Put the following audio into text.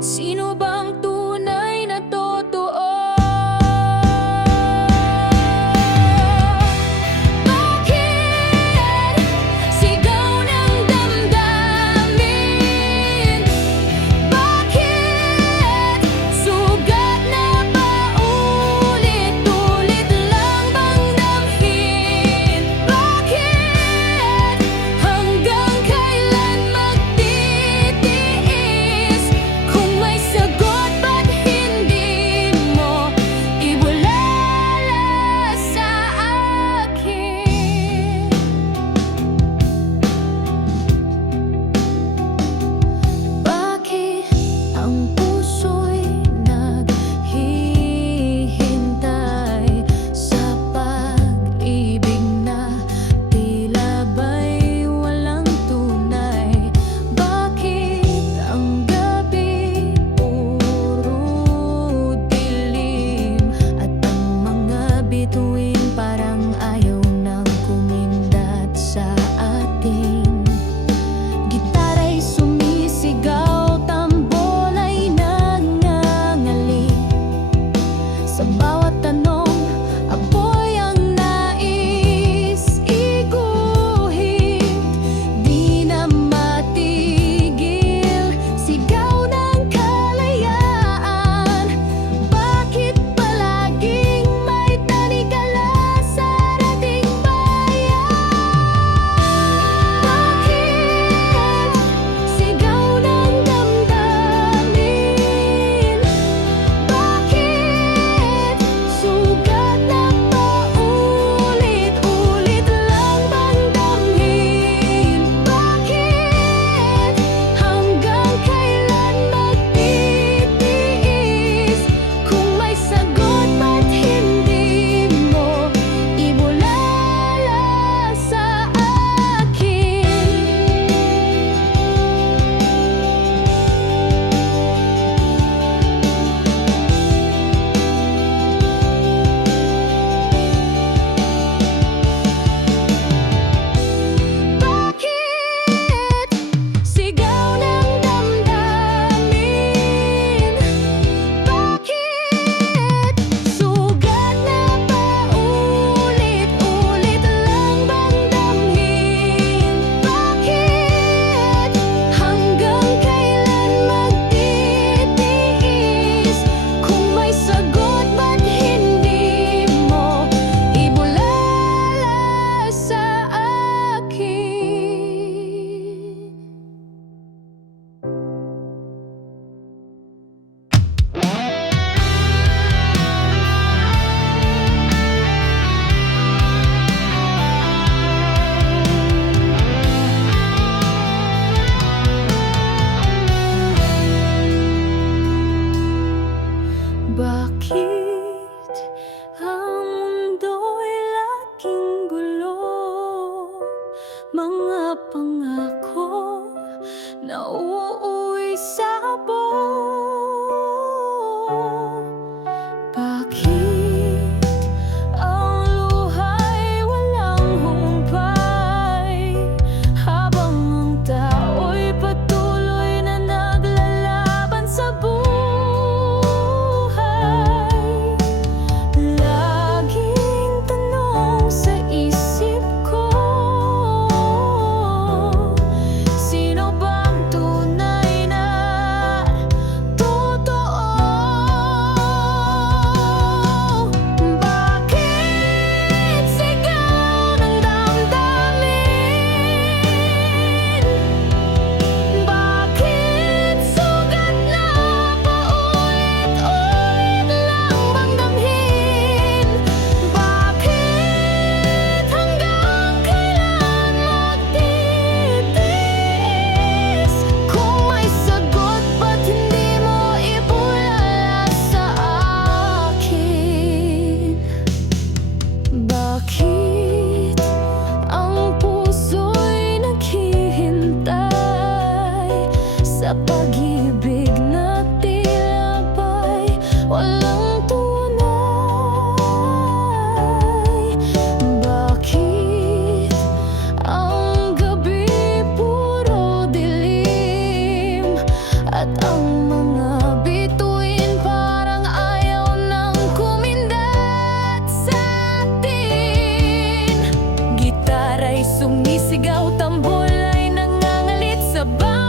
Sino bang tunay na totoo? Bakit sigaw ng damdamin? Bakit sugat na paulit-ulit lang bang damhin? Bakit hanggang kailan magtitiis? Kung may sagot, ba't hindi mo ibulala sa akin? Bakit ang puso'y naghihintay sa pag-ibig na tila ba'y walang tunay? Bakit ang gabi puro dilim at ang mga bituin parang ayaw nang kumindat sa atin? Gitara'y sumisigaw, tambol ay nagngangaling. Sa bawat tanong, apoy ang nais iguhit. Di na matigil, sigaw ng kalayaan. Bakit palaging may tanikala sa ating bayan? Bakit sigaw ng damdamin? Bakit sugat na paulit-ulit lang bang damhin? Bakit hanggang kailan magtitiis? Kung may sagot, ba't hindi mo ibulala sa akin? Bakit sigaw ng damdamin? Bakit sugat na paulit-ulit lang bang damhin? Bakit hanggang kailan magtitiis? Kung may sagot, ba't hindi mo ibulala sa akin? Bakit ang mundo'y laging gulo? Mga pangako na uuwi sa buo. Bakit ang luha'y walang humpay, habang ang tao'y patuloy na naglalaban sa buhay? Laging tanong sa isip ko, sino bang tunay na at ang mga sa bahay